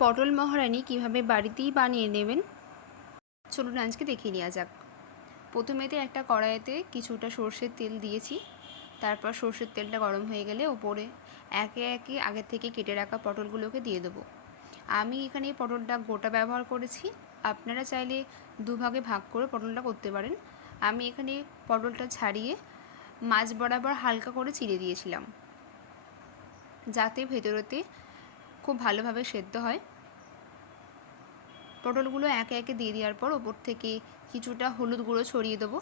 পটল মহারানি কিভাবে বাড়িতেই বানিয়ে নেবেন চলুন আজকে দেখিয়ে নেওয়া যাক। প্রথমেতে একটা কড়াইতে কিছুটা সর্ষের তেল দিয়েছি। তারপর সর্ষের তেলটা গরম হয়ে গেলে উপরে একে একে আগের থেকে কেটে রাখা পটলগুলোকে দিয়ে দেবো। আমি এখানে পটলটা গোটা ব্যবহার করেছি, আপনারা চাইলে দুভাগে ভাগ করে পটলটা করতে পারেন। আমি এখানে পটলটা ছাড়িয়ে মাঝ বরাবর হালকা করে চিড়ে দিয়েছিলাম, যাতে ভেতরেতে খুব ভালোভাবে সেদ্ধ হয়। পটলগুলো একে একে দিয়ে দেওয়ার পর ওপর থেকে কিছুটা হলুদ গুঁড়ো ছড়িয়ে দেবো।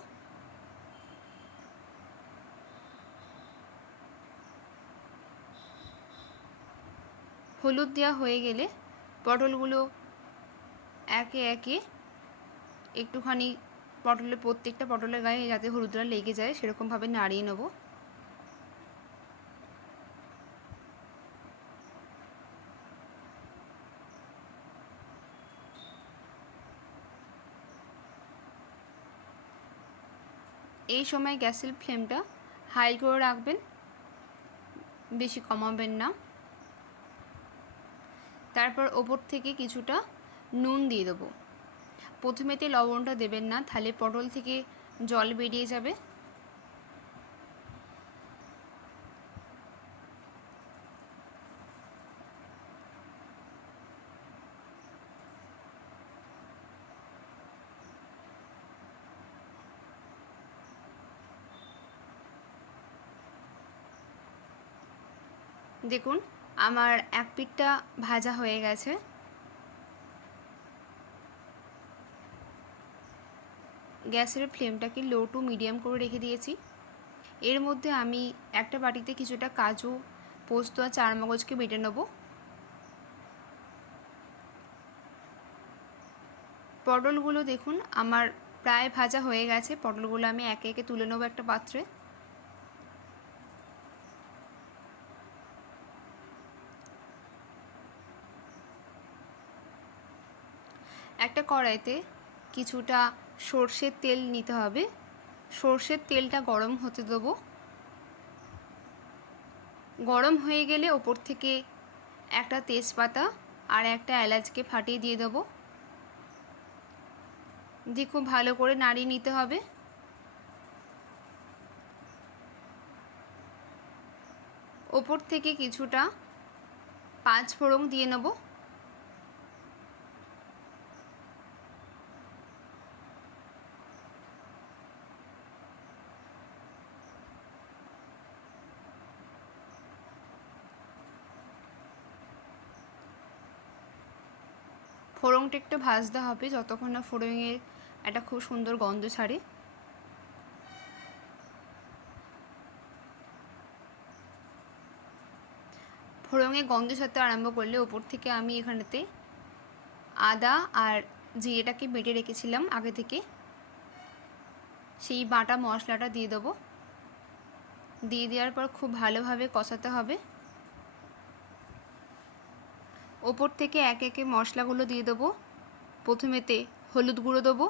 হলুদ দেওয়া হয়ে গেলে পটলগুলো একে একে একটুখানি প্রত্যেকটা পটলের গায়ে যাতে হলুদটা লেগে যায় সেরকমভাবে নাড়িয়ে নেব। এই সময় গ্যাসের ফ্লেমটা হাই করে রাখবেন, বেশি কমাবেন না। তারপর ওপর থেকে কিছুটা নুন দিয়ে দেবো। প্রথমেতে লবণটা দেবেন না, তাহলে পটল থেকে জল বেরিয়ে যাবে। দেখুন আমার এক পিঠটা ভাজা হয়ে গেছে। গ্যাসের ফ্লেমটাকে লো টু মিডিয়াম করে রেখে দিয়েছি। এর মধ্যে আমি একটা বাটিতে কিছুটা কাজু, পোস্ত আর চারমগজকে বেটে নেব। পটলগুলো দেখুন আমার প্রায় ভাজা হয়ে গেছে। পটলগুলো আমি একে একে তুলে নেব একটা পাত্রে। একটা কড়াইতে কিছুটা সর্ষের তেল নিতে হবে। সর্ষের তেলটা গরম হতে দেবো। গরম হয়ে গেলে ওপর থেকে একটা তেজপাতা আর একটা এলাচকে ফাটিয়ে দিয়ে দেবো। দিয়ে খুব ভালো করে নাড়িয়ে নিতে হবে। ওপর থেকে কিছুটা পাঁচ ফোড়ন দিয়ে নেব। ফোড়নটা একটু ভাজতে হবে যতক্ষণ না ফোড়নের একটা খুব সুন্দর গন্ধ ছাড়ে। ফোড়নে গন্ধ ছাড়তে আরম্ভ করলে ওপর থেকে আমি এখানেতে আদা আর জিরেটাকে বেটে রেখেছিলাম আগে থেকে, সেই বাটা মশলাটা দিয়ে দেবো। দিয়ে দেওয়ার পর খুব ভালোভাবে কষাতে হবে। ওপর থেকে একে একে মশলাগুলো দিয়ে দেবো। প্রথমেতে হলুদ গুঁড়ো দেবো,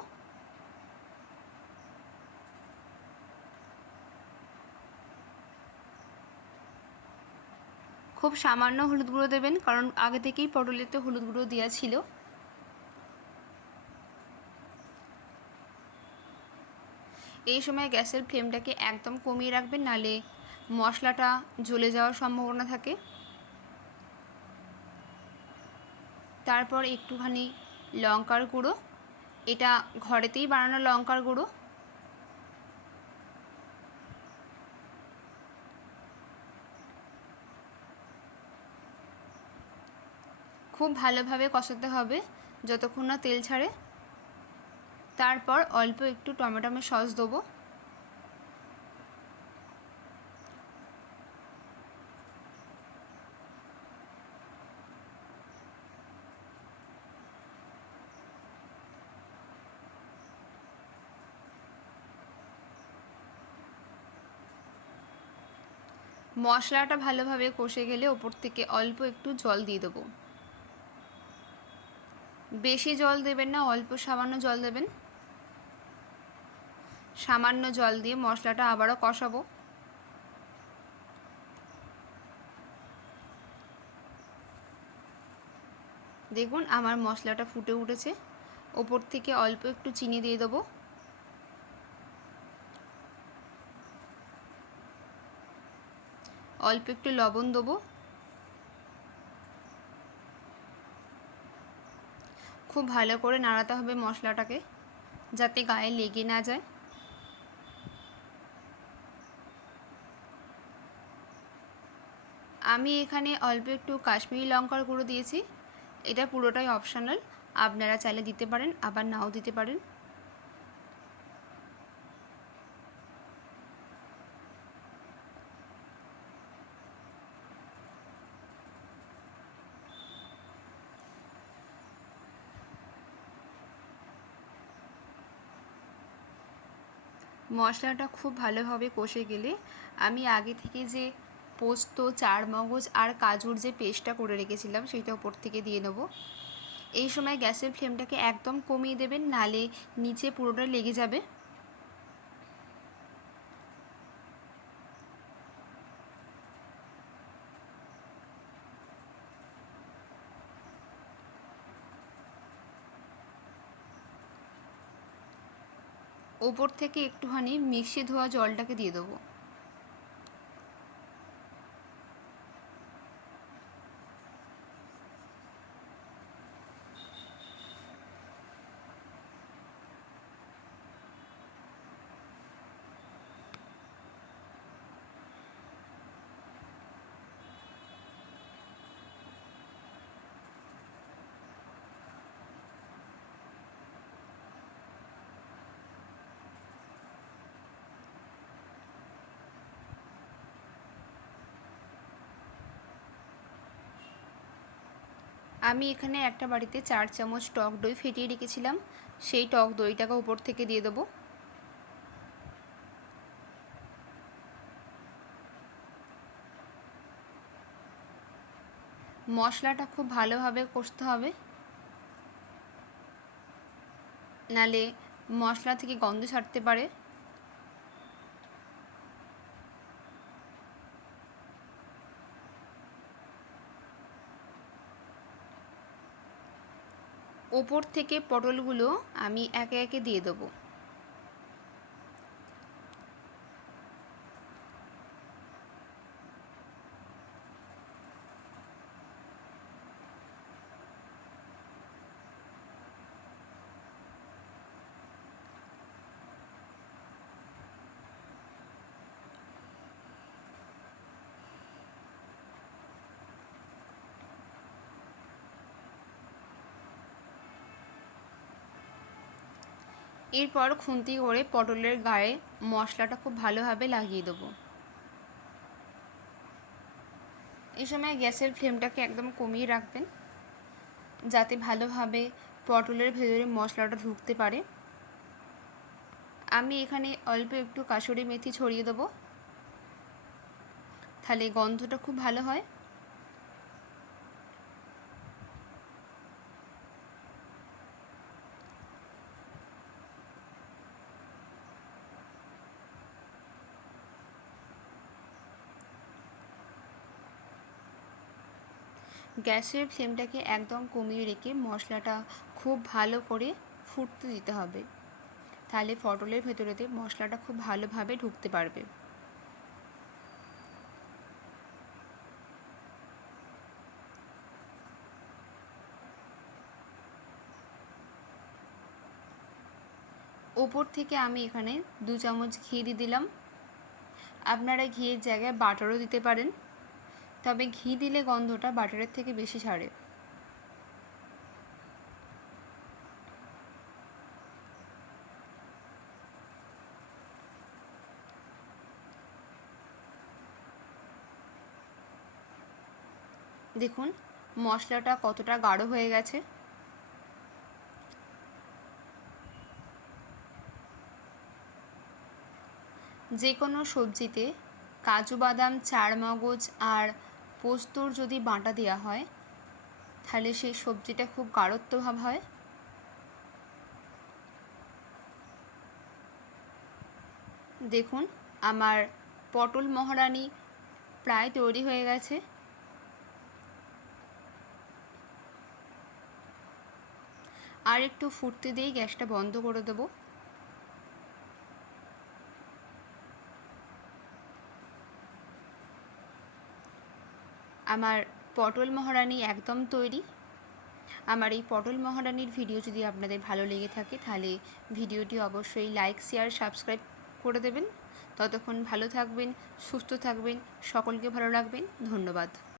খুব সামান্য হলুদ গুঁড়ো দেবেন কারণ আগে থেকেই পটলেতে হলুদ গুঁড়ো দেওয়া ছিল। এই সময় গ্যাসের ফ্লেমটাকে একদম কমিয়ে রাখবেন, নালে মশলাটা জ্বলে যাওয়ার সম্ভাবনা থাকে। তারপর একটুখানি লঙ্কার গুঁড়ো, এটা ঘরেতেই বানানো লঙ্কার গুঁড়ো, খুব ভালোভাবে কষাতে হবে যতক্ষণ না তেল ছাড়ে। তারপর অল্প একটু টমেটো সস দেবো। মশলাটা ভালোভাবে কষে গেলে ওপর থেকে অল্প একটু জল দিয়ে দেবো। বেশি জল দেবেন না, অল্প সামান্য জল দেবেন। সামান্য জল দিয়ে মশলাটা আবারও কষাবো। দেখুন আমার মশলাটা ফুটে উঠেছে। ওপর থেকে অল্প একটু চিনি দিয়ে দেবো। অল্প একটু লবণ দেবো। খুব ভালো করে নাড়াতে হবে মশলাটাকে, যাতে গায়ে লেগে না যায়। আমি এখানে অল্প একটু কাশ্মীরি লঙ্কার গুঁড়ো দিয়েছি। এটা পুরোটাই অপশনাল, আপনারা চাইলে দিতে পারেন, আবার নাও দিতে পারেন। মশলাটা খুব ভালোভাবে কষে গেলে আমি আগে থেকে যে পোস্ত, চারমগজ আর কাজুর যে পেস্টটা করে রেখেছিলাম সেটা ওপর থেকে দিয়ে নেবো। এই সময় গ্যাসের ফ্লেমটাকে একদম কমিয়ে দেবেন, নালে নিচে পুরোটা লেগে যাবে। ওপর থেকে একটুখানি মিক্সি ধোয়া জলটাকে দিয়ে দেবো। আমি এখানে একটা বাড়িতে 4 চামচ টক দই ফেটিয়ে রেখেছিলাম, সেই টক দইটাকে উপর থেকে দিয়ে দেবো। মশলাটা খুব ভালোভাবে কষতে হবে, নালে মশলা থেকে গন্ধ ছাড়তে পারে। ওপর থেকে পটলগুলো আমি একে একে দিয়ে দেবো। এরপর খুন্তি করে পটলের গায়ে মশলাটা খুব ভালোভাবে লাগিয়ে দেবো। এই সময় গ্যাসের ফ্লেমটাকে একদম কমিয়ে রাখবেন, যাতে ভালোভাবে পটলের ভেতরে মশলাটা ঢুকতে পারে। আমি এখানে অল্প একটু কাসুরি মেথি ছড়িয়ে দেবো, তাহলে গন্ধটা খুব ভালো হয়। গ্যাসের ফ্লেমটাকে একদম কমিয়ে রেখে মশলাটা খুব ভালো করে ফুটতে দিতে হবে, তাহলে পটলের ভেতরেতে মশলাটা খুব ভালোভাবে ঢুকতে পারবে। ওপর থেকে আমি এখানে 2 চামচ ঘি দিয়ে দিলাম। আপনারা ঘিয়ের জায়গায় বাটারও দিতে পারেন, তবে ঘি দিলে গন্ধটা বাটারের থেকে বেশি ছাড়ে। দেখুন মশলাটা কতটা গাঢ় হয়ে গেছে। যে কোনো সবজিতে কাজু বাদাম, চারমগজ আর পোস্তর যদি বাটা দেওয়া হয়, তাহলে সেই সবজিটা খুব গাঢ়ত্বভাব হয়। দেখুন আমার পটল মহারানি প্রায় তৈরি হয়ে গেছে। আর একটু ফুটতে দিয়ে গ্যাসটা বন্ধ করে দেবো। আমার পটল মহারানি একদম তৈরি। আমার এই পটল মহারানির ভিডিও যদি আপনাদের ভালো লেগে থাকে তাহলে ভিডিওটি অবশ্যই লাইক, শেয়ার, সাবস্ক্রাইব করে দেবেন। ততক্ষণ ভালো থাকবেন, সুস্থ থাকবেন, সকলকে ভালো রাখবেন। ধন্যবাদ।